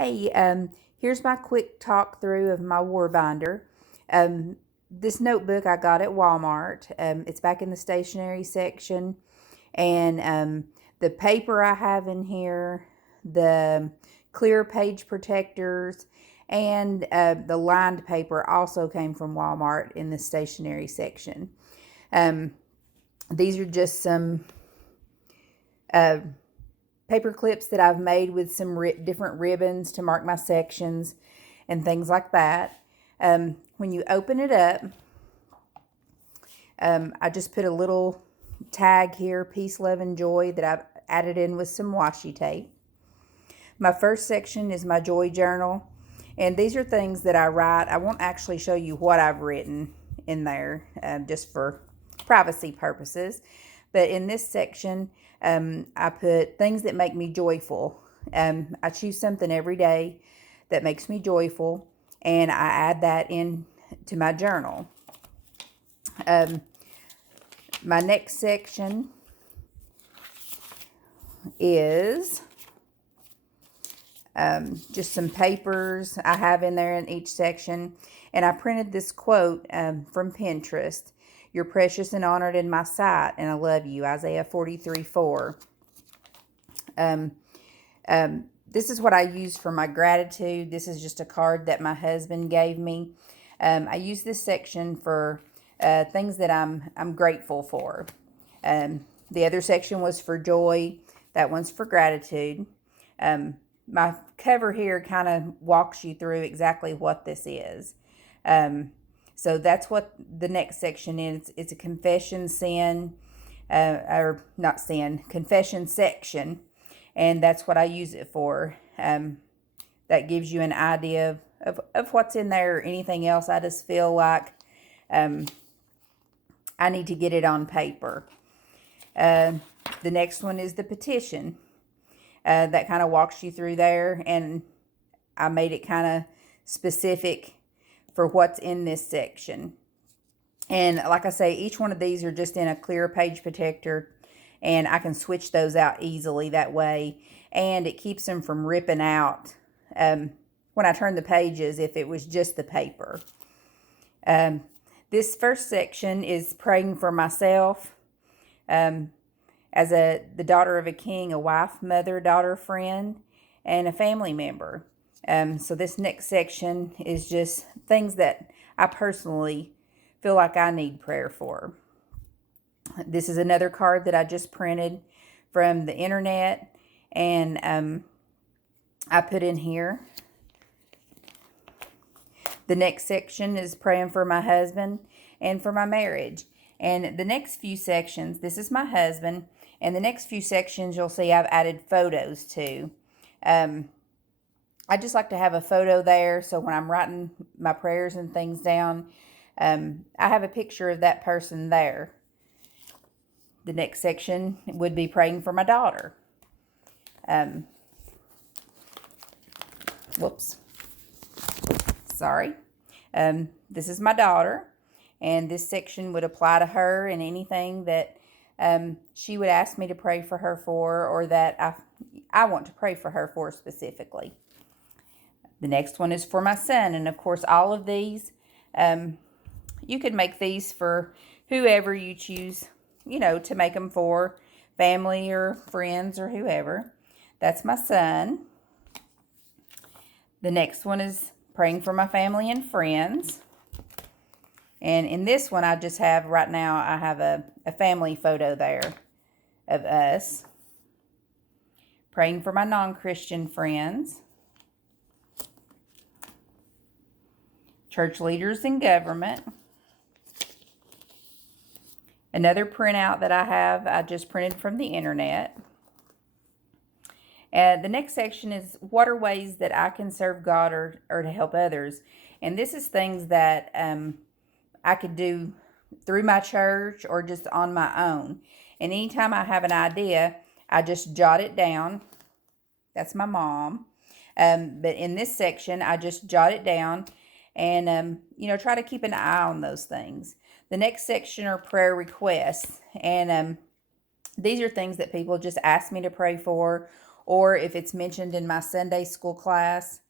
Hey, here's my quick talk through of my war binder. This notebook I got at Walmart. It's back in the stationery section, and the paper I have in here, the clear page protectors, and the lined paper also came from Walmart in the stationery section. These are just some uh, paper clips that I've made with some different ribbons to mark my sections and things like that. When you open it up, I just put a little tag here, peace, love, and joy, that I've added in with some washi tape. My first section is my joy journal, and these are things that I write. I won't actually show you what I've written in there, just for privacy purposes. But in this section, I put things that make me joyful. I choose something every day that makes me joyful, and I add that in to my journal. My next section is just some papers I have in there in each section. And I printed this quote from Pinterest. You're precious and honored in my sight, and I love you. Isaiah 43:4. This is what I use for my gratitude. This is just a card that my husband gave me. I use this section for things that I'm grateful for. The other section was for joy. That one's for gratitude. My cover here kind of walks you through exactly what this is. So that's what the next section is. It's a confession sin, or not sin, confession section. And that's what I use it for. That gives you an idea of what's in there or anything else. I just feel like I need to get it on paper. The next one is the petition. That kind of walks you through there, and I made it kind of specific for what's in this section. And like I say, each one of these are just in a clear page protector, and I can switch those out easily that way, and it keeps them from ripping out when I turn the pages if it was just the paper. This first section is praying for myself. As the daughter of a king, a wife, mother, daughter, friend, and a family member. So this next section is just things that I personally feel like I need prayer for. This is another card that I just printed from the internet, and I put in here. The next section is praying for my husband and for my marriage. And the next few sections, this is my husband, and the next few sections you'll see I've added photos to. I just like to have a photo there, so when I'm writing my prayers and things down, I have a picture of that person there. The next section would be praying for my daughter. Whoops. Sorry. This is my daughter, and this section would apply to her and anything that she would ask me to pray for her for, or that I want to pray for her for specifically. The next one is for my son, and of course all of these, you could make these for whoever you choose, to make them for, family or friends or whoever. That's my son. The next one is praying for my family and friends. And in this one, I just have, right now, I have a family photo there of us. Praying for my non-Christian friends. Church leaders and government. Another printout that I have, I just printed from the internet. The next section is what are ways that I can serve God or to help others. And this is things that I could do through my church or just on my own. And anytime I have an idea, I just jot it down. That's my mom. But in this section, I just jot it down and, try to keep an eye on those things. The next section are prayer requests. And these are things that people just ask me to pray for, or if it's mentioned in my Sunday school class,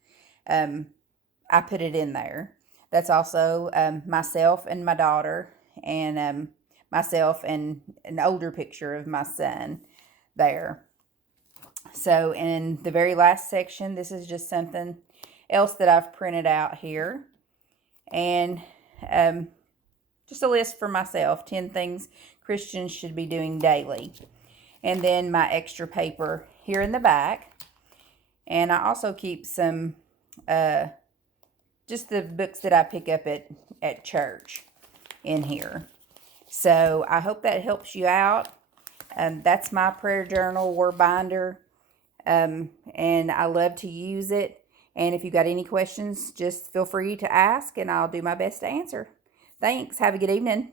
I put it in there. That's also myself and my daughter, and myself and an older picture of my son there. So in the very last section, this is just something else that I've printed out here. And just a list for myself, 10 things Christians should be doing daily. And then my extra paper here in the back. And I also keep some, just the books that I pick up at church in here. So I hope that helps you out. That's my prayer journal or binder. And I love to use it. And if you got any questions, just feel free to ask, and I'll do my best to answer. Thanks. Have a good evening.